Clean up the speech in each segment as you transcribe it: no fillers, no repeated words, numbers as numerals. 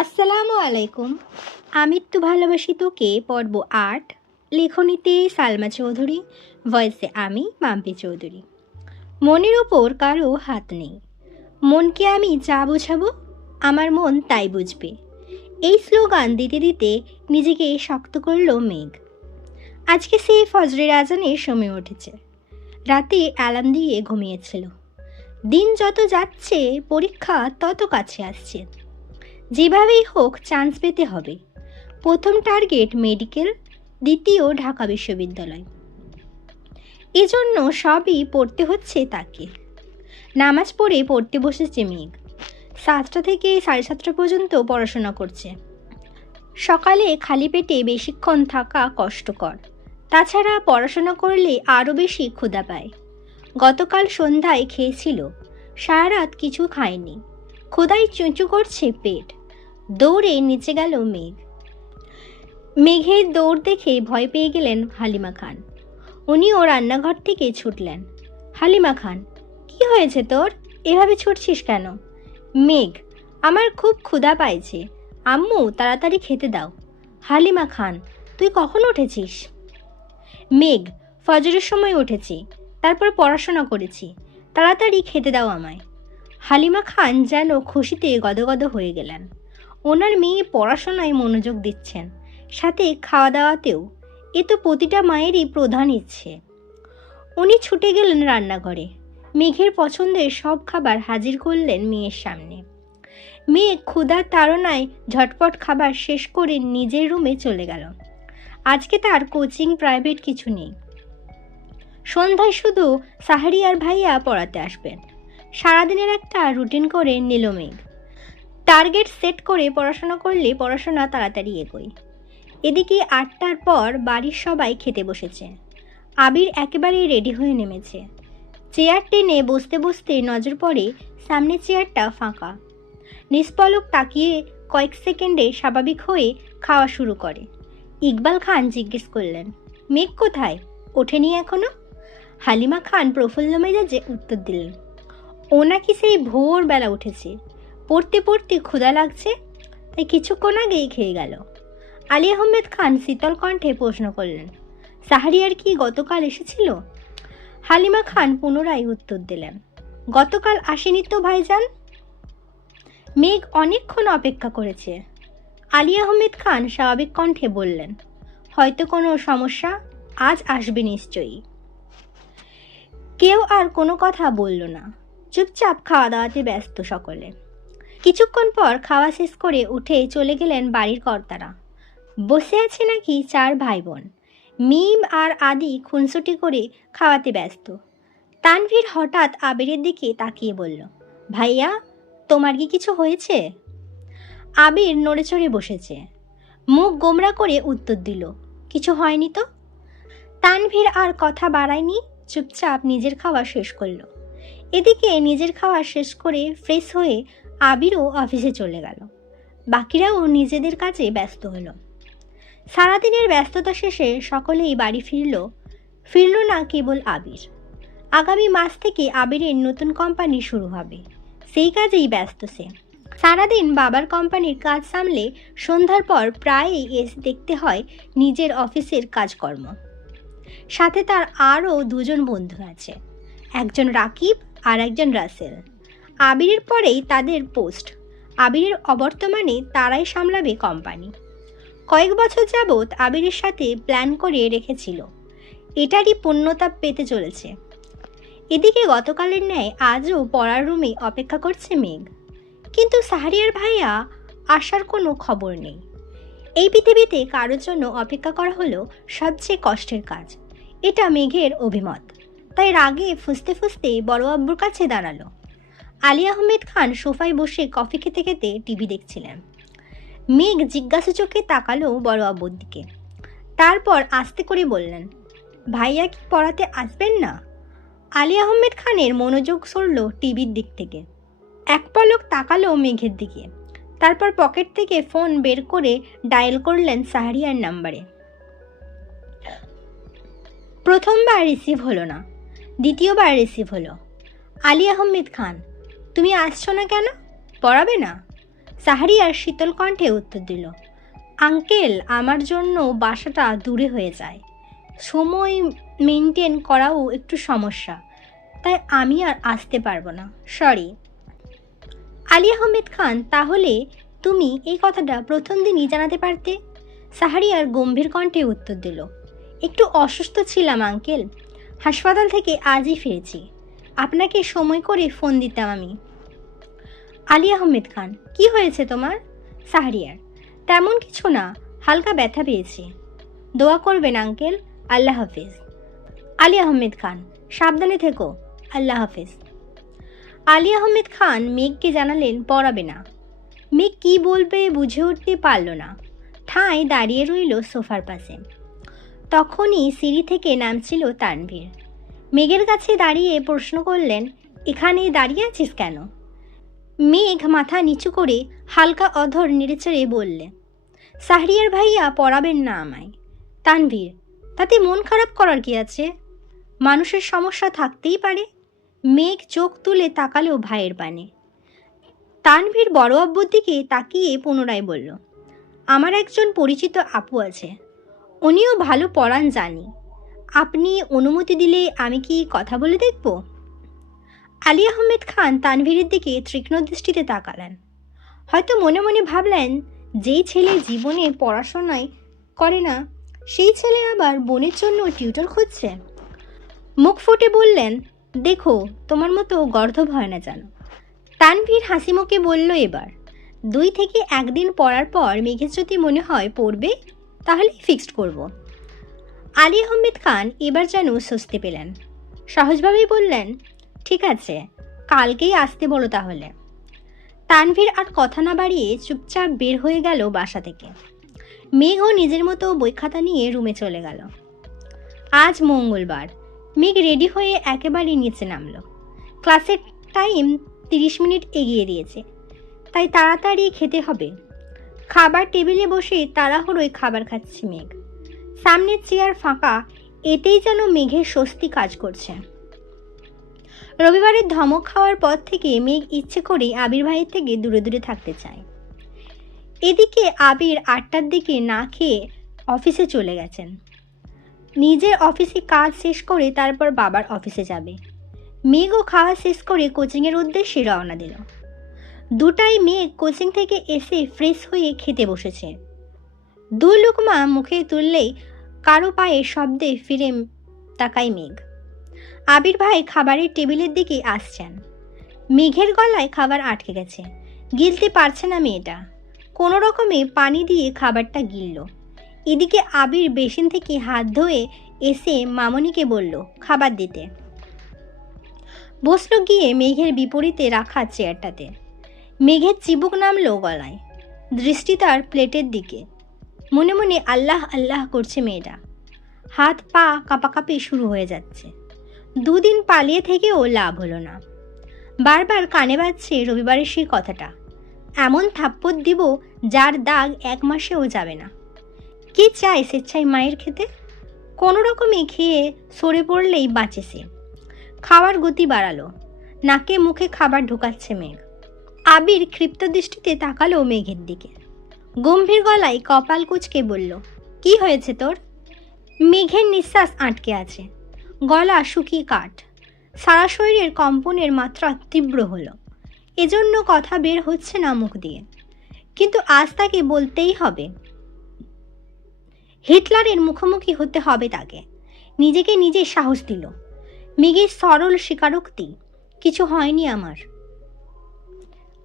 আসসালামু আলাইকুম। আমিত্তু ভালোবাসি তোকে পর্ব ৮, লেখনীতে সালমা চৌধুরী, ভয়েসে আমি মাম্পি চৌধুরী। মনের ওপর কারো হাত নেই, মনকে আমি যা বোঝাবো আমার মন তাই বুঝবে। এই স্লোগান দিতে দিতে নিজেকে শক্ত করল মেঘ। আজকে সে ফজরের আজানের সময় উঠেছে, রাতে অ্যালার্ম দিয়ে ঘুমিয়েছিল। দিন যত যাচ্ছে পরীক্ষা তত কাছে আসছে। যেভাবেই হোক চান্স পেতে হবে। প্রথম টার্গেট মেডিকেল, দ্বিতীয় ঢাকা বিশ্ববিদ্যালয়। এজন্য সবই পড়তে হচ্ছে তাকে। নামাজ পড়তে বসেছে মেঘ। 7টা থেকে 7:30 পর্যন্ত পড়াশোনা করছে। সকালে খালি পেটে বেশিক্ষণ থাকা কষ্টকর, তাছাড়া পড়াশোনা করলে আরও বেশি ক্ষুধা পায়। গতকাল সন্ধ্যায় খেয়েছিল, সারা রাত কিছু খায়নি। ক্ষুধায় চুঁচু করছে পেট। দৌড়ে নিচে গেল মেঘ। মেঘের দৌড় দেখে ভয় পেয়ে গেলেন হালিমা খান। উনিও রান্নাঘর থেকে ছুটলেন। হালিমা খান, কি হয়েছে তোর, এভাবে ছুটছিস কেন? মেঘ, আমার খুব ক্ষুধা পাইছে, আম্মু তাড়াতাড়ি খেতে দাও। হালিমা খান, তুই কখন উঠেছিস? মেঘ, ফজরের সময় উঠেছি, তারপর পড়াশোনা করেছি, তাড়াতাড়ি খেতে দাও আমায়। হালিমা খান যেন খুশিতে গদগদ হয়ে গেলেন। ওনার মেয়ে পড়াশোনায় মনোযোগ দিচ্ছেন, সাথে খাওয়া দাওয়াতেও। এ তো প্রতিটা মায়েরই প্রধান ইচ্ছে। উনি ছুটে গেলেন রান্নাঘরে। মেঘের পছন্দের সব খাবার হাজির করলেন মেয়ের সামনে। মেয়ে ক্ষুধার তাড়নায় ঝটপট খাবার শেষ করে নিজের রুমে চলে গেল। আজকে তার কোচিং প্রাইভেট কিছু নেই। সন্ধ্যায় শুধু সাহারি আর ভাইয়া পড়াতে আসবেন। সারাদিনের একটা রুটিন করে নিল মেঘ। টার্গেট সেট করে পড়াশোনা করলে পড়াশোনা তাড়াতাড়ি এগোয়। এদিকে 8টার পর বাড়ির সবাই খেতে বসেছে। আবির একেবারেই রেডি হয়ে নেমেছে। চেয়ার টেনে বসতে বসতে নজর পড়ে সামনের চেয়ারটা ফাঁকা। নিষ্পলক তাকিয়ে কয়েক সেকেন্ডে স্বাভাবিক হয়ে খাওয়া শুরু করে। ইকবাল খান জিজ্ঞেস করলেন, মেঘ কোথায়, ওঠেনি এখনো? হালিমা খান প্রফুল্ল মেজাজে উত্তর দিলেন, ও নাকি সেই ভোরবেলা উঠেছে, পড়তে পড়তে ক্ষুধা লাগছে, তাই কিছুক্ষণ আগেই খেয়ে গেল। আলী আহমেদ খান শীতল কণ্ঠে প্রশ্ন করলেন, সাহারিয়ার কি গতকাল এসেছিল? হালিমা খান পুনরায় উত্তর দিলেন, গতকাল আসেনি তো ভাইজান। মেঘ অনেকক্ষণ অপেক্ষা করেছে। আলী আহমেদ খান স্বাভাবিক কণ্ঠে বললেন, হয়তো কোনো সমস্যা, আজ আসবে নিশ্চয়ই। কেউ আর কোনো কথা বলল না, চুপচাপ খাওয়া দাওয়াতে ব্যস্ত সকলে। কিছুক্ষণ পর খাওয়া শেষ করে উঠে চলে গেলেন বাড়ির কর্তারা। বসে আছে নাকি 4 ভাই বোন। মিম আর আদি খুনসুটি করে খাওয়াতে ব্যস্ত। তানভীর হঠাৎ আবিরের দিকে তাকিয়ে বলল, ভাইয়া, তোমার কি কিছু হয়েছে? আবির নড়েচড়ে বসেছে, মুখ গোমরা করে উত্তর দিল, কিছু হয়নি তো। তানভীর আর কথা বাড়ায়নি, চুপচাপ নিজের খাওয়া শেষ করলো। এদিকে নিজের খাওয়া শেষ করে ফ্রেশ হয়ে আবিরও অফিসে চলে গেল। বাকিরাও নিজেদের কাজে ব্যস্ত হলো। সারাদিনের ব্যস্ততা শেষে সকলেই বাড়ি ফিরল না কেবল আবির। আগামী মাস থেকে আবিরের নতুন কোম্পানি শুরু হবে, সেই কাজেই ব্যস্ত সে। সারাদিন বাবার কোম্পানির কাজ সামলে সন্ধ্যার পর প্রায়ই এসে দেখতে হয় নিজের অফিসের কাজকর্ম। সাথে তার আরও 2জন বন্ধু আছে, একজন রাকিব আর একজন রাসেল। আবিরের পরেই তাদের পোস্ট। আবিরের অবর্তমানে তারাই সামলাবে কোম্পানি। কয়েক বছর যাবৎ আবিরের সাথে প্ল্যান করে রেখেছিল, এটারই পূর্ণতা পেতে চলেছে। এদিকে গতকালের ন্যায় আজও পড়ার রুমে অপেক্ষা করছে মেঘ, কিন্তু সাহারিয়ার ভাইয়া আসার কোনো খবর নেই। এই পৃথিবীতে কারোর জন্য অপেক্ষা করা হলো সবচেয়ে কষ্টের কাজ, এটা মেঘের অভিমত। তাই রাগে ফুঁসতে ফুঁসতে বড় আব্বুর কাছে দাঁড়ালো। আলী আহমেদ খান সোফায় বসে কফি খেতে খেতে টিভি দেখছিলেন। মেঘ জিজ্ঞাসা চোখে তাকালো বড় আব্বুর দিকে, তারপর আস্তে করে বললেন, ভাইয়া কি পড়াতে আসবেন না? আলী আহমেদ খানের মনোযোগ সরল টিভির দিক থেকে। এক পলক তাকালো মেঘের দিকে, তারপর পকেট থেকে ফোন বের করে ডায়াল করলেন সাহারিয়ার নাম্বারে। প্রথমবার রিসিভ হলো না, দ্বিতীয়বার রিসিভ হলো। আলী আহমেদ খান, তুমি আসছো না কেন, পড়াবে না? সাহারিয়ার শীতল কণ্ঠে উত্তর দিল, আঙ্কেল, আমার জন্য বাসাটা দূরে হয়ে যায়, সময় মেনটেন করাও একটু সমস্যা, তাই আমি আর আসতে পারবো না, সরি। আলী আহমেদ খান, তাহলে তুমি এই কথাটা প্রথম দিনই জানাতে পারতে। সাহারিয়ার গম্ভীর কণ্ঠে উত্তর দিল, একটু অসুস্থ ছিলাম আঙ্কেল, হাসপাতাল থেকে আজই ফিরেছি, আপনাকে সময় করে ফোন দিতাম আমি। আলী আহমেদ খান, কি হয়েছে তোমার? সাহারিয়ার, তেমন কিছু না, হালকা ব্যথা পেয়েছি। দোয়া করবেন আঙ্কেল, আল্লাহ হাফিজ। আলী আহমেদ খান, সাবধানে থেকো, আল্লাহ হাফিজ। আলী আহমেদ খান মেঘকে জানালেন পড়াবে না। মেঘ কি বলবে বুঝে উঠতে পারল না, ঠাঁই দাঁড়িয়ে রইল সোফার পাশে। তখনই সিঁড়ি থেকে নামছিল তানভীর। মেঘের কাছে দাঁড়িয়ে প্রশ্ন করলেন, এখানে দাঁড়িয়ে আছিস কেন? মেঘ মাথা নিচু করে হালকা অধর নেড়েচেড়ে বললে, সাহরিয়ার ভাইয়া পড়াবেন না আমায়। তানভীর, তাতে মন খারাপ করার কি আছে? মানুষের সমস্যা থাকতেই পারে। মেঘ চোখ তুলে তাকালো ভাইয়ের পানে। তানভীর বড় আব্বুর দিকে তাকিয়ে পুনরায় বলল, আমার একজন পরিচিত আপু আছে, উনিও ভালো পড়ান জানি, আপনি অনুমতি দিলে আমি কি কথা বলে দেখব? আলী আহমেদ খান তানভীরের দিকে তীক্ষ্ণ দৃষ্টিতে তাকালেন। হয়তো মনে মনে ভাবলেন, যেই ছেলে জীবনে পড়াশোনায় করে না, সেই ছেলে আবার বোনের জন্য টিউটর খুঁজছে। মুখ ফুটে বললেন, দেখো, তোমার মতো গর্ধব হয় না জানো। তানভীর হাসি মুখে বলল, এবার 2 থেকে 1 দিন পড়ার পর মেঘের যদি মনে হয় পড়বে, তাহলে ফিক্সড করব। আলী আহমেদ খান এবার যেন স্বস্তি পেলেন, সহজভাবেই বললেন, ঠিক আছে, কালকেই আসতে বলো তাহলে। তানভীর আর কথা না বাড়িয়ে চুপচাপ বের হয়ে গেল বাসা থেকে। মেঘও নিজের মতো বই খাতা নিয়ে রুমে চলে গেল। আজ মঙ্গলবার। মেঘ রেডি হয়ে একেবারে নিচে নামলো। ক্লাসের টাইম 30 মিনিট এগিয়ে দিয়েছে, তাই তাড়াতাড়ি খেতে হবে। খাবার টেবিলে বসে তাড়াহুড়োয় খাবার খাচ্ছে মেঘ। সামনের চেয়ার ফাঁকা, এতেই যেন মেঘের স্বস্তি কাজ করছে। রবিবারের ধমক খাওয়ার পর থেকে মেঘ ইচ্ছে করেই আবির ভাইয়ের থেকে দূরে দূরে থাকতে চায়। এদিকে আবির 8টার দিকে না খেয়ে অফিসে চলে গেছেন। নিজের অফিসে কাজ শেষ করে তারপর বাবার অফিসে যাবে। মেঘও খাওয়া শেষ করে কোচিংয়ের উদ্দেশ্যে রওনা দিল। 2টায় মেঘ কোচিং থেকে এসে ফ্রেশ হয়ে খেতে বসেছে। 2 লুকমা মুখে তুললেই কারো পায়ে শব্দে ফিরে তাকায় মেঘ। আবির ভাই খাবারের টেবিলের দিকে আসছেন। মেঘের গলায় খাবার আটকে গেছে, গিলতে পারছে না মেয়েটা। কোনো রকমে পানি দিয়ে খাবারটা গিলল। এদিকে আবির বেসিন থেকে হাত ধুয়ে এসে মামনিকে বলল খাবার দিতে। বসল গিয়ে মেঘের বিপরীতে রাখা চেয়ারটাতে। মেঘের চিবুক নামলো গলায়, দৃষ্টি তার প্লেটের দিকে। মনে মনে আল্লাহ আল্লাহ করছে মেয়েটা। হাত পা কাঁপাকাঁপি শুরু হয়ে যাচ্ছে। 2 দিন পালিয়ে থেকেও লাভ হলো না। বারবার কানে বাজছে রবিবারের সেই কথাটা, এমন থাপ্পড় দিব যার দাগ 1 মাসেও যাবে না। কি চায় স্বেচ্ছায় মায়ের খেতে? কোনো রকমে খেয়ে সরে পড়লেই বাঁচে সে। খাওয়ার গতি বাড়ালো, নাকে মুখে খাবার ঢোকাচ্ছে মেঘ। আবির ক্ষিপ্ত দৃষ্টিতে তাকালো মেঘের দিকে। গম্ভীর গলায় কপাল কুঁচকে বলল, কি হয়েছে তোর? মেঘের নিঃশ্বাস আটকে আছে, গলা শুকিয়ে কাঠ। সারা শরীরের কম্পনের মাত্রা তীব্র হলো, এজন্য কথা বের হচ্ছে না মুখ দিয়ে। কিন্তু আজ তাকে বলতেই হবে। হিটলারের মুখোমুখি হতে হবে তাকে। নিজেকে নিজে সাহস দিল। মেঘের সরল স্বীকারোক্তি, কিছু হয়নি আমার।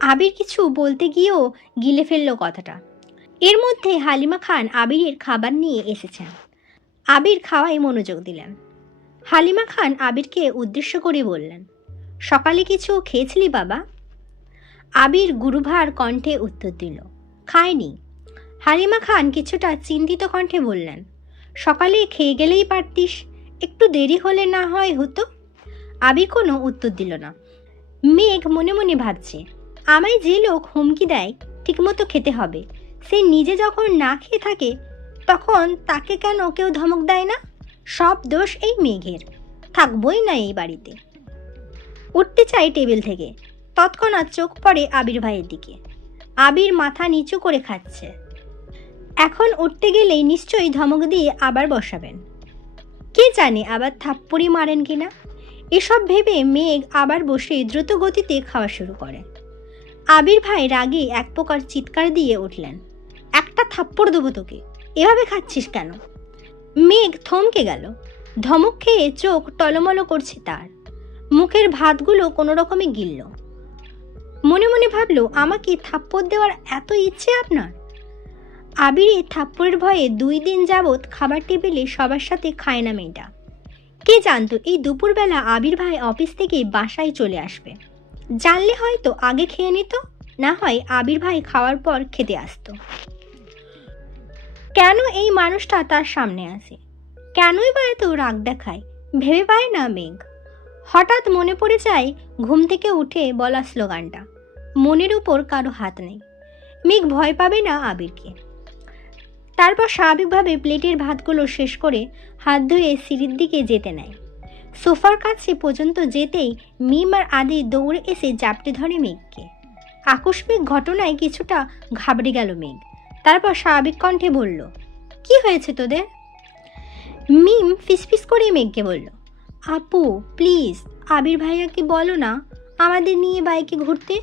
আবির কিছু বলতে গিয়েও গিলে ফেলল কথাটা। এর মধ্যে হালিমা খান আবিরের খাবার নিয়ে এসেছেন। আবির খাওয়ায় মনোযোগ দিলেন। হালিমা খান আবিরকে উদ্দেশ্য করে বললেন, সকালে কিছু খেয়েছিলি বাবা? আবির গুরুভার কণ্ঠে উত্তর দিল, খায়নি। হালিমা খান কিছুটা চিন্তিত কণ্ঠে বললেন, সকালে খেয়ে গেলেই পারতিস, একটু দেরি হলে না হয় হতো। আবির কোনো উত্তর দিল না। মেঘ মনে মনে ভাবছে, আমায় যে লোক হুমকি দেয় ঠিকমতো খেতে হবে, সে নিজে যখন না খেয়ে থাকে তখন তাকে কেন কেউ ধমক দেয় না? সব দোষ এই মেঘের, থাকবই না এই বাড়িতে। উঠতে চাই টেবিল থেকে, তৎক্ষণাৎ চোখ পড়ে আবির ভাইয়ের দিকে। আবির মাথা নিচু করে খাচ্ছে। এখন উঠতে গেলেই নিশ্চয়ই ধমক দিয়ে আবার বসাবেন। কে জানে আবার থাপ্পড়ি মারেন কিনা। এসব ভেবে মেঘ আবার বসে দ্রুত গতিতে খাওয়া শুরু করে। আবির ভাই রাগে এক প্রকার চিৎকার দিয়ে উঠলেন, একটা থাপ্পড় দেবো তোকে, এভাবে খাচ্ছিস কেন? মেঘ থমকে গেল। ধমক খেয়ে চোখ টলমলো করছে তার। মুখের ভাতগুলো কোনো রকমে গিলল। মনে মনে ভাবল, আমাকে থাপ্পড় দেওয়ার এত ইচ্ছে আপনার? আবিরে থাপ্পড়ের ভয়ে 2 দিন যাবৎ খাবার টেবিলে সবার সাথে খায় না মেয়েটা। কে জানতো এই দুপুরবেলা আবির ভাই অফিস থেকে বাসায় চলে আসবে। জানলে হয়তো আগে খেয়ে নিত, না হয় আবির ভাই খাওয়ার পর খেতে আসতো। কেন এই মানুষটা তার সামনে আসে? কেনই বা এত রাগ দেখায়? ভেবে পায় না মেঘ। হঠাৎ মনে পড়ে যায় ঘুম থেকে উঠে বলা স্লোগানটা, মনের উপর কারো হাত নেই। মেঘ ভয় পাবে না আবিরকে। তারপর স্বাভাবিকভাবে প্লেটের ভাতগুলো শেষ করে হাত ধুয়ে সিঁড়ির দিকে যেতে নেয়। সোফার কাছে পর্যন্ত যেতেই মিম আর আদি দৌড়ে এসে জাপটে ধরে মেঘকে। আকস্মিক ঘটনায় কিছুটা ঘাবড়ে গেল মেঘ। তারপর স্বাভাবিক কণ্ঠে বলল, কি হয়েছে তোদের? মিম ফিসফিস করে মেঘকে বলল, আপু প্লিজ আবির ভাইয়াকে বলো না আমাদের নিয়ে বাইকে ঘুরতে।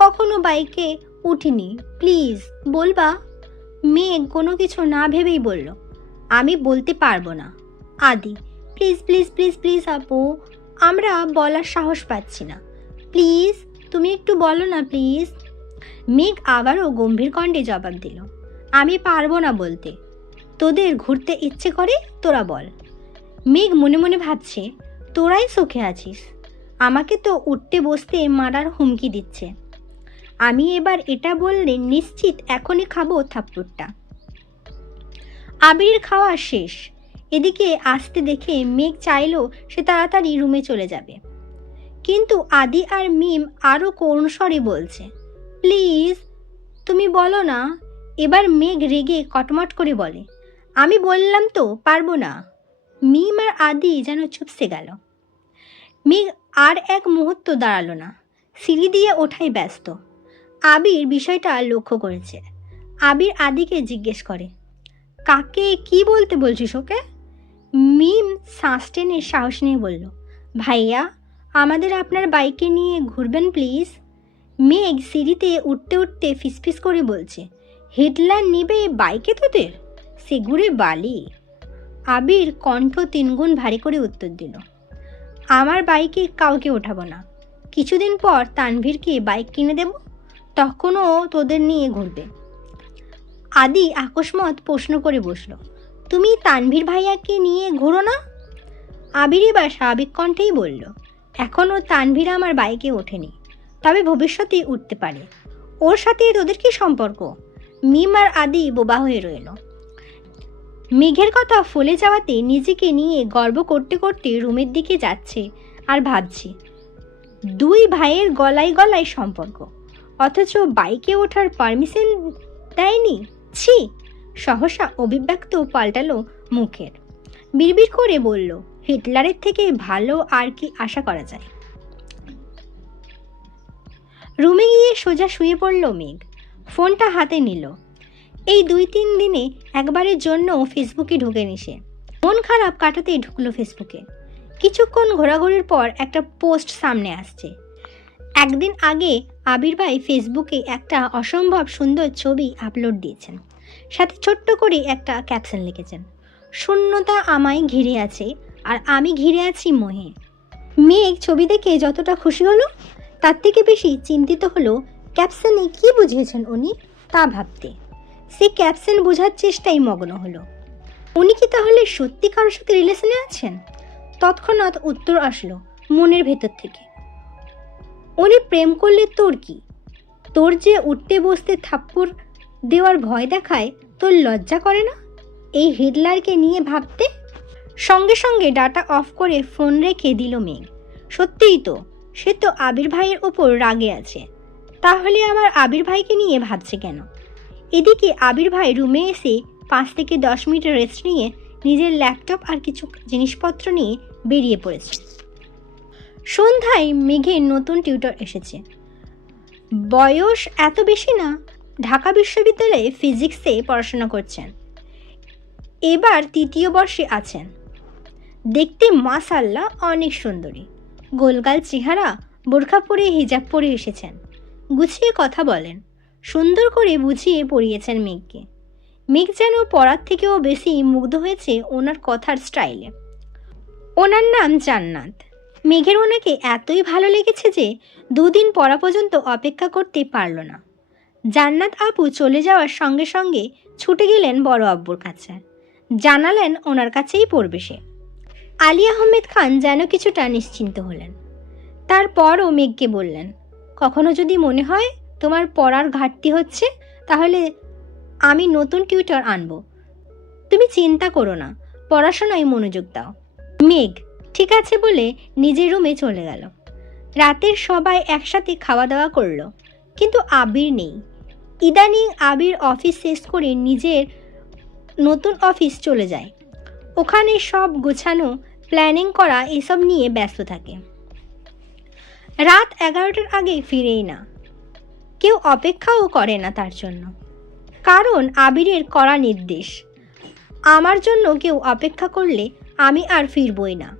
কখনো বাইকে উঠিনি, প্লিজ বলবা। মেঘ কোনো কিছু না ভেবেই বলল, আমি বলতে পারবো না। আদি, প্লিজ প্লিজ প্লিজ প্লিজ আপু, আমরা বলার সাহস পাচ্ছি না, প্লিজ তুমি একটু বলো না প্লিজ। মেঘ আবারও গম্ভীর কণ্ঠে জবাব দিল, আমি পারবো না বলতে। তোদের ঘুরতে ইচ্ছে করে তোরা বল। মেঘ মনে মনে ভাবছে, তোরাই সুখে আছিস, আমাকে তো উঠতে বসতে মারার হুমকি দিচ্ছে। আমি এবার এটা বললে নিশ্চিত এখনই খাবো থাপ্পড়টা। আবির খাওয়া শেষ। এদিকে আসতে দেখে মেঘ চাইল সে তাড়াতাড়ি রুমে চলে যাবে, কিন্তু আদি আর মিম আরও করুণ স্বরে বলছে, প্লিজ তুমি বলো না। এবার মেঘ রেগে কটমট করে বলে, আমি বললাম তো পারবো না। মিম আর আদি যেন চুপসে গেল। মেঘ আর এক মুহূর্ত দাঁড়ালো না, সিঁড়ি দিয়ে ওঠাই ব্যস্ত। আবির বিষয়টা লক্ষ্য করেছে। আবির আদিকে জিজ্ঞেস করে, কাকে কি বলতে বলছিস ওকে? মিম শ্বাস টেনে সাহস নিয়ে বলল, ভাইয়া আমাদের আপনার বাইকে নিয়ে ঘুরবেন প্লিজ। মেঘ সিঁড়িতে উঠতে উঠতে ফিসফিস করে বলছে, হিটলার নিবে বাইকে তোদের? সেগুড়ে বালি। আবির কণ্ঠ 3 গুণ ভারী করে উত্তর দিল, আমার বাইকে কাউকে ওঠাবো না। কিছুদিন পর তানভীরকে বাইক কিনে দেব, তখনও তোদের নিয়ে ঘুরবে। আদি আকস্মাৎ প্রশ্ন করে বসল, তুমি তানভীর ভাইয়াকে নিয়ে ঘোরো না? আবির এবার স্বাভাবিক কণ্ঠেই বলল, এখনও তানভীর আমার বাইকে ওঠেনি, তবে ভবিষ্যতে উঠতে পারে। ওর সাথে তোদের কি সম্পর্ক? মিম আর আদি বোবা হয়ে রইল। মেঘের কথা ফলে যাওয়াতে নিজেকে নিয়ে গর্ব করতে করতে রুমের দিকে যাচ্ছে আর ভাবছি, 2 ভাইয়ের গলায় গলায় সম্পর্ক, অথচ বাইকে ওঠার পারমিশন দেয়নি। ছি! সহসা অভিব্যক্ত পাল্টালো মুখের। বিড়বিড় করে বলল, হিটলারের থেকে ভালো আর কি আশা করা যায়। রুমে গিয়ে সোজা শুয়ে পড়ল মেঘ। ফোনটা হাতে নিল। এই 2-3 দিনে একবারের জন্য ফেসবুকে ঢুকেনি সে। মন খারাপ কাটাতেই ঢুকলো ফেসবুকে। কিছুক্ষণ ঘোরাঘুরির পর একটা পোস্ট সামনে আসছে। একদিন আগে আবির ভাই ফেসবুকে একটা অসম্ভব সুন্দর ছবি আপলোড দিয়েছেন, সাথে ছোট্ট করে একটা ক্যাপশন লিখেছেন, শূন্যতা আমায় ঘিরে আছে আর আমি ঘিরে আছি মোহে। মেঘ ছবি দেখে যতটা খুশি হলো, তার থেকে বেশি চিন্তিত হলো ক্যাপশনে কি বুঝিয়েছেন উনি তা ভাবতে। সে ক্যাপশন বোঝার চেষ্টায় মগ্ন হলো। উনি কি তাহলে সত্যি কারোর সাথে রিলেশনে আছেন? তৎক্ষণাৎ উত্তর আসলো মনের ভেতর থেকে, উনি প্রেম করলে তোর কি? তোর যে উঠতে বসতে থাপ্পড় দেওয়ার ভয় দেখায়, তোর লজ্জা করে না এই হিটলারকে নিয়ে ভাবতে? সঙ্গে সঙ্গে ডাটা অফ করে ফোন রেখে দিল মেঘ। সত্যিই তো, সে তো আবির ভাইয়ের ওপর রাগে আছে, তাহলে আবার আবির ভাইকে নিয়ে ভাবছে কেন? এদিকে আবির ভাই রুমে এসে 5 থেকে 10 মিনিট রেস্ট নিয়ে নিজের ল্যাপটপ আর কিছু জিনিসপত্র নিয়ে বেরিয়ে পড়েছে। সন্ধ্যায় মেঘের নতুন টিউটর এসেছে। বয়স এত বেশি না, ঢাকা বিশ্ববিদ্যালয়ে ফিজিক্সে পড়াশোনা করছেন, এবার ৩য় বর্ষে আছেন। দেখতে মাশাআল্লাহ অনেক সুন্দরী, গোলগাল চেহারা, বোরখা পরে হিজাব পরে এসেছেন, গুছিয়ে কথা বলেন, সুন্দর করে বুঝিয়ে পড়িয়েছেন মেঘকে। মেঘ যেন পড়ার থেকেও বেশি মুগ্ধ হয়েছে ওনার কথার স্টাইলে। ওনার নাম জান্নাত। মেঘের ওনাকে এতই ভালো লেগেছে যে 2 দিন পড়া পর্যন্ত অপেক্ষা করতে পারল না। জান্নাত আপু চলে যাওয়ার সঙ্গে সঙ্গে ছুটে গেলেন বড় আব্বুর কাছে, জানালেন ওনার কাছেই পড়বে সে। আলী আহমেদ খান যেন কিছুটা নিশ্চিন্ত হলেন। তারপরও মেঘকে বললেন, কখনো যদি মনে হয় তোমার পড়ার ঘাটতি হচ্ছে তাহলে আমি নতুন টিউটর আনবো, তুমি চিন্তা করো না, পড়াশোনায় মনোযোগ দাও। মেঘ ঠিক আছে বলে নিজের রুমে চলে গেল। রাতের সবাই একসাথে খাওয়া দাওয়া করলো, কিন্তু আবির নেই। ইদানিং আবির অফিস শেষ করে নিজের নতুন অফিস চলে যায়, ওখানে সব গোছানো, প্ল্যানিং করা এসব নিয়ে ব্যস্ত থাকে। রাত 11টার আগে ফিরেই না, কেউ অপেক্ষাও করে না তার জন্য, কারণ আবিরের কড়া নির্দেশ, আমার জন্য কেউ অপেক্ষা করলে আমি আর ফিরবই না।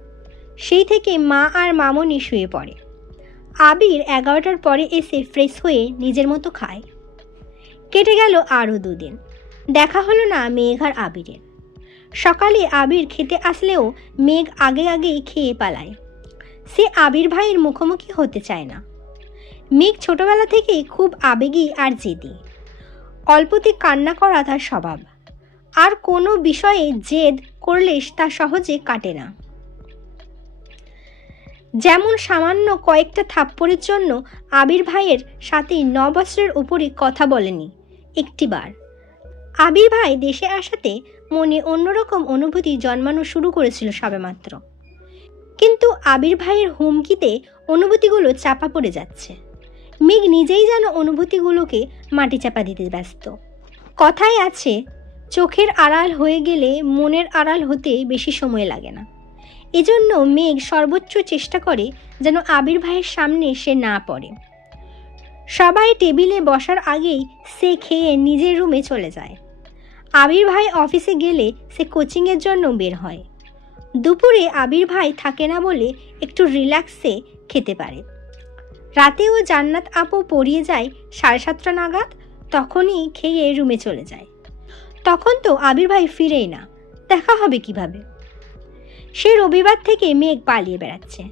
সেই থেকে মা আর মামনি শুয়ে পড়ে। আবির 11টার পরে এসে ফ্রেশ হয়ে নিজের মতো খায়। কেটে গেল আরও 2 দিন, দেখা হলো না মেঘ আর আবিরের। সকালে আবির খেতে আসলেও মেঘ আগেই খেয়ে পালায়। সে আবির ভাইয়ের মুখোমুখি হতে চায় না। মেঘ ছোটবেলা থেকেই খুব আবেগী আর জেদি, অল্পতে কান্না করা তার স্বভাব, আর কোনো বিষয়ে জেদ করলে তা সহজে কাটে না। যেমন সামান্য কয়েকটা থাপ্পড়ের জন্য আবির ভাইয়ের সাথে 9 বছরের উপরে কথা বলেনি একটিবার। আবির ভাই দেশে আসাতে মনে অন্যরকম অনুভূতি জন্মানো শুরু করেছিল সবেমাত্র, কিন্তু আবির ভাইয়ের হুমকিতে অনুভূতিগুলো চাপা পড়ে যাচ্ছে। মেঘ নিজেই যেন অনুভূতিগুলোকে মাটি চাপা দিতে ব্যস্ত। কথায় আছে, চোখের আড়াল হয়ে গেলে মনের আড়াল হতে বেশি সময় লাগে না। এজন্য মেঘ সর্বোচ্চ চেষ্টা করে যেন আবির ভাইয়ের সামনে সে না পড়ে। সবাই টেবিলে বসার আগেই সে খেয়ে নিজের রুমে চলে যায়। আবির ভাই অফিসে গেলে সে কোচিংয়ের জন্য বের হয়। দুপুরে আবির ভাই থাকে না বলে একটু রিল্যাক্সে খেতে পারে। রাতেও জান্নাত আপু পড়িয়ে যায় 7:30 নাগাদ, তখনই খেয়ে রুমে চলে যায়। তখন তো আবির ভাই ফিরেই না, দেখা হবে কিভাবে? সে রবিবার থেকে মেঘ পালিয়ে বেড়াচ্ছে।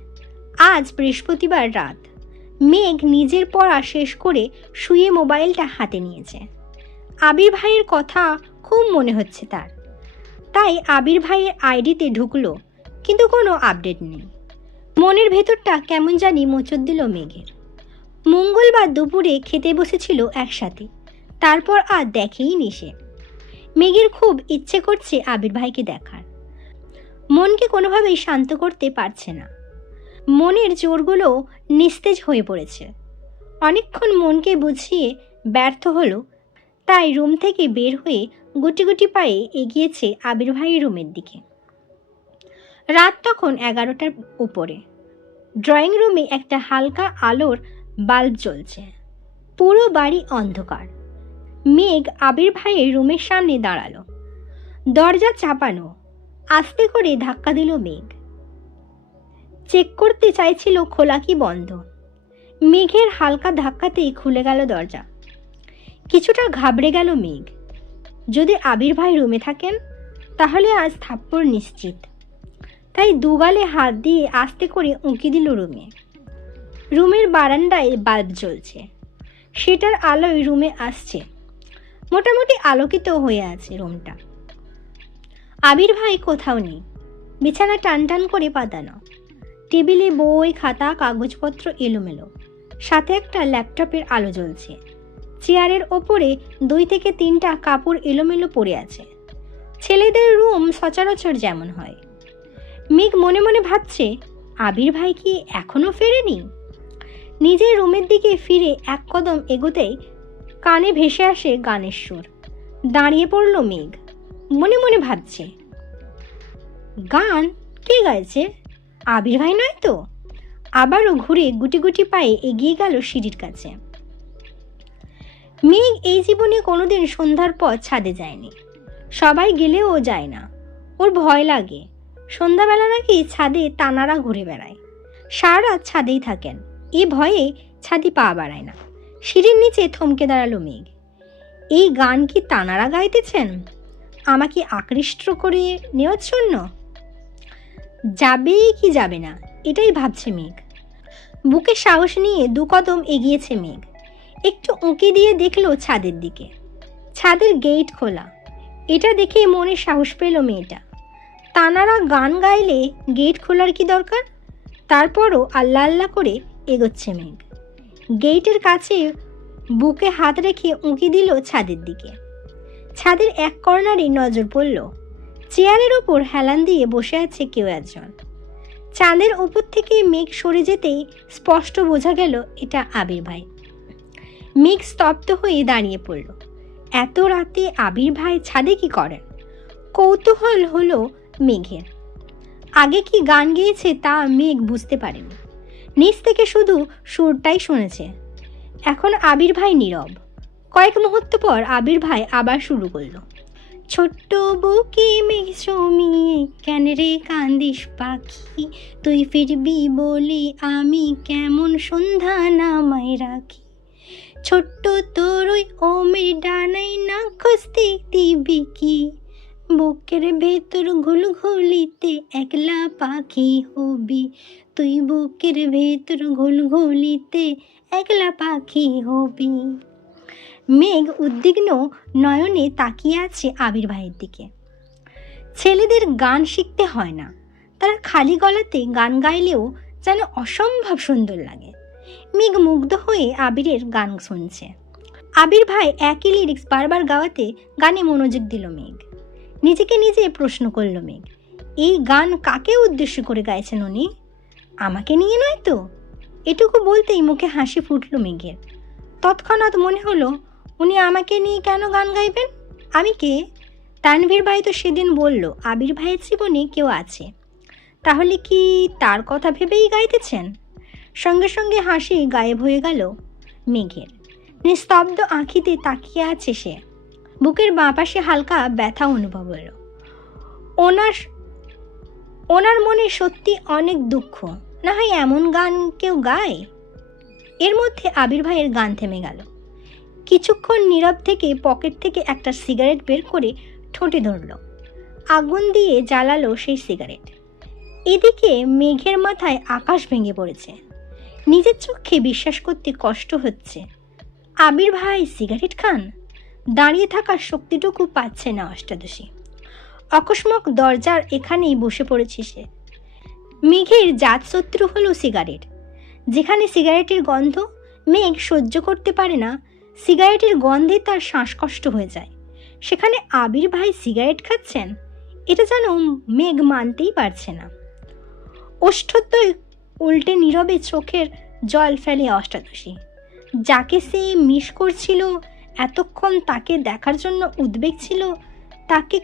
আজ বৃহস্পতিবার রাত। মেঘ নিজের পড়া শেষ করে শুয়ে মোবাইলটা হাতে নিয়েছে। আবির ভাইয়ের কথা খুব মনে হচ্ছে তার, তাই আবির ভাইয়ের আইডিতে ঢুকলো, কিন্তু কোনো আপডেট নেই। মনের ভেতরটা কেমন জানি মোচড় দিল মেঘের। মঙ্গলবার দুপুরে খেতে বসেছিল একসাথে, তারপর আর দেখেইনি সে। মেঘের খুব ইচ্ছে করছে আবির ভাইকে দেখার, মনকে কোনোভাবেই শান্ত করতে পারছে না। মনের জোরগুলো নিস্তেজ হয়ে পড়েছে। অনেকক্ষণ মনকে বুঝিয়ে ব্যর্থ হলো, তাই রুম থেকে বের হয়ে গুটি গুটি পায়ে এগিয়েছে আবির ভাইয়ের রুমের দিকে। রাত তখন 11টার উপরে। ড্রয়িং রুমে একটা হালকা আলোর বাল্ব জ্বলছে, পুরো বাড়ি অন্ধকার। মেঘ আবির ভাইয়ের রুমের সামনে দাঁড়ালো। দরজা চাপানো, আস্তে করে ধাক্কা দিল মেঘ। চেক করতে চাইছিল খোলা কি বন্ধ। মেঘের হালকা ধাক্কাতেই খুলে গেল দরজা। কিছুটা ঘাবড়ে গেল মেঘ। যদি আবির ভাই রুমে থাকেন তাহলে আজ থাপ্পড় নিশ্চিত। তাই দুগালে হাত দিয়ে আস্তে করে উঁকি দিল রুমে। রুমের বারান্দায় বাল্ব জ্বলছে, সেটার আলোয় রুমে আসছে। মোটামুটি আলোকিত হয়ে আছে রুমটা। আবির ভাই কোথাও নেই। বিছানা টান টান করে পাতানো, টেবিলে বই খাতা কাগজপত্র এলোমেলো, সাথে একটা ল্যাপটপের আলো জ্বলছে। চেয়ারের ওপরে 2 থেকে 3টা কাপড় এলোমেলো পড়ে আছে, ছেলেদের রুম সচরাচর যেমন হয়। মেঘ মনে মনে ভাবছে, আবির ভাই কি এখনো ফেরেনি? নিজের রুমের দিকে ফিরে 1 কদম এগোতেই কানে ভেসে আসে গানের সুর। দাঁড়িয়ে পড়ল মেঘ, মনে মনে ভাবছে, গান কে গাইছে? আবির ভাই নয় তো? আবারও ঘুরে গুটি গুটি পায়ে এগিয়ে গেল সিঁড়ির কাছে। মেঘ এই জীবনে কোনোদিন সন্ধ্যার পর ছাদে যায়নি। সবাই গেলেও ও যায় না, ওর ভয় লাগে। সন্ধ্যাবেলা নাকি ছাদে টানারা ঘুরে বেড়ায়, সারা রাত ছাদেই থাকেন। এ ভয়ে ছাদে পা বাড়ায় না। সিঁড়ির নিচে থমকে দাঁড়ালো মেঘ। এই গান কি টানারা গাইতেছেন আমাকে আকৃষ্ট করে নেওয়ার জন্য? যাবে কি যাবে না এটাই ভাবছে মেঘ। বুকে সাহস নিয়ে 2 কদম এগিয়েছে মেঘ। একটু উঁকি দিয়ে দেখলো ছাদের দিকে। ছাদের গেট খোলা। এটা দেখে মনে সাহস পেল মেয়েটা। টানারা গান গাইলে গেট খোলার কি দরকার? তারপরও আল্লাহ আল্লাহ করে এগোচ্ছে মেঘ। গেটের কাছে বুকে হাত রেখে উঁকি দিল ছাদের দিকে। ছাদের এক কর্নারে নজর পড়ল, চেয়ারের ওপর হেলান দিয়ে বসে আছে কেউ একজন। চাঁদের উপর থেকে মেঘ সরে যেতেই স্পষ্ট বোঝা গেল এটা আবির ভাই। মেঘ স্তব্ধ হয়ে দাঁড়িয়ে পড়ল। এত রাতে আবির ভাই ছাদে কি করেন? কৌতূহল হলো মেঘের। আগে কি গান গেয়েছে তা মেঘ বুঝতে পারেনি। নিচ থেকে শুধু সুরটাই শুনেছে। এখন আবির ভাই নীরব। কয়েক মুহূর্ত পর আবির ভাই আবার শুরু করলো। ছোট্ট বুকে মেঘ জমিয়ে কেন রে কান্দিস পাখি, তুই ফিরবি বলে আমি কেমন সন্ধ্যা নামায় রাখি। ছোট্ট তোর ওই ওমের ডানাই না খুঁজতে দিবি কি, বুকের ভেতর ঘুলঘুলিতে একলা পাখি হবি, তুই বুকের ভেতর ঘুলঘুলিতে একলা পাখি হবি। মেঘ উদ্বিগ্ন নয়নে তাকিয়ে আছে আবির ভাইয়ের দিকে। ছেলেদের গান শিখতে হয় না, তারা খালি গলাতে গান গাইলেও যেন অসম্ভব সুন্দর লাগে। মেঘ মুগ্ধ হয়ে আবিরের গান শুনছে। আবির ভাই একই লিরিক্স বারবার গাওয়াতে গানে মনোযোগ দিল মেঘ। নিজেকে নিজে প্রশ্ন করল মেঘ, এই গান কাকে উদ্দেশ্য করে গাইছেন উনি? আমাকে নিয়ে নয় তো? এটুকু বলতেই মুখে হাসি ফুটল মেঘের। তৎক্ষণাৎ মনে হলো, উনি আমাকে নিয়ে কেন গান গাইবেন? আমি কে? তানভীর ভাই তো সেদিন বলল আবির ভাইয়ের জীবনে কেউ আছে। তাহলে কি তার কথা ভেবেই গাইতেছেন? সঙ্গে সঙ্গে হাসি গায়েব হয়ে গেল মেঘের। নিস্তব্ধ আঁখিতে তাকিয়ে আছে সে। বুকের বাঁ পাশে হালকা ব্যথা অনুভব হলো। ওনার মনে সত্যি অনেক দুঃখ। না হয় এমন গান কেউ গায়? এর মধ্যে আবির ভাইয়ের গান থেমে গেল। কিছুক্ষণ নীরব থেকে পকেট থেকে একটা সিগারেট বের করে ঠোঁটে ধরল। আগুন দিয়ে জ্বালালো সেই সিগারেট। এদিকে মেঘের মাথায় আকাশ ভেঙে পড়েছে। নিজের চোখে বিশ্বাস করতে কষ্ট হচ্ছে। আবির ভাই সিগারেট খান? দাঁড়িয়ে থাকার শক্তিটুকু পাচ্ছে না অষ্টাদশী। অকস্মাৎ দরজার এখানেই বসে পড়েছে সে। মেঘের জাত শত্রু হলো সিগারেট। যেখানে সিগারেটের গন্ধ মেঘ সহ্য করতে পারে না, সিগারেটের গন্ধে তার শ্বাসকষ্ট হয়ে যায়, সেখানে আবির ভাই সিগারেট খাচ্ছেন, এটা যেন মেঘ মানতেই পারছে না। ওষ্ঠদ্বয় উল্টে নীরবে চোখের জল ফেলে অষ্টাদশী। যাকে সে মিস করছিল, এতক্ষণ তাকে দেখার জন্য উদ্বেগ ছিল, তাকে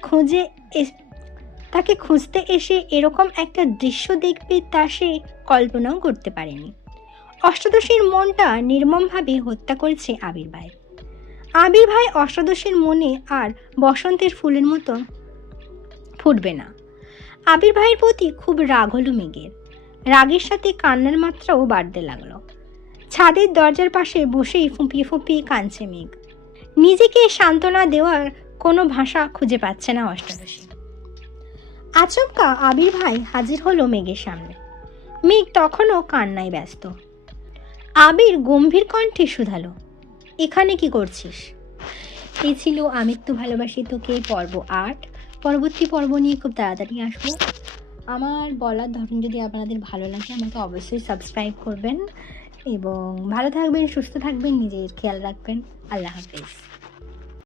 খুঁজতে এসে এরকম একটা দৃশ্য দেখবে তা সে কল্পনাও করতে পারেনি। অষ্টাদশীর মনটা নির্মমভাবে হত্যা করেছে আবির ভাই। আবির ভাই অষ্টাদশীর মনে আর বসন্তের ফুলের মতো ফুটবে না। আবির ভাইয়ের প্রতি খুব রাগ হলো মেঘের। রাগের সাথে কান্নার মাত্রাও বাড়তে লাগলো। ছাদের দরজার পাশে বসেই ফুঁপিয়ে ফুঁপিয়ে কাঁদছে মেঘ। নিজেকে সান্ত্বনা দেওয়ার কোনো ভাষা খুঁজে পাচ্ছে না অষ্টাদশী। আচমকা আবির ভাই হাজির হলো মেঘের সামনে। মেঘ তখনও কান্নায় ব্যস্ত। আবির গম্ভীর কণ্ঠে শুধালো, এখানে কি করছিস? এই ছিল আমি তো ভালোবাসি তোকে পর্ব 8। পরবর্তী পর্ব নিয়ে খুব তাড়াতাড়ি আসবো। আমার বলার ধরন যদি আপনাদের ভালো লাগে আমাকে অবশ্যই সাবস্ক্রাইব করবেন এবং ভালো থাকবেন, সুস্থ থাকবেন, নিজের খেয়াল রাখবেন। আল্লাহ হাফেজ।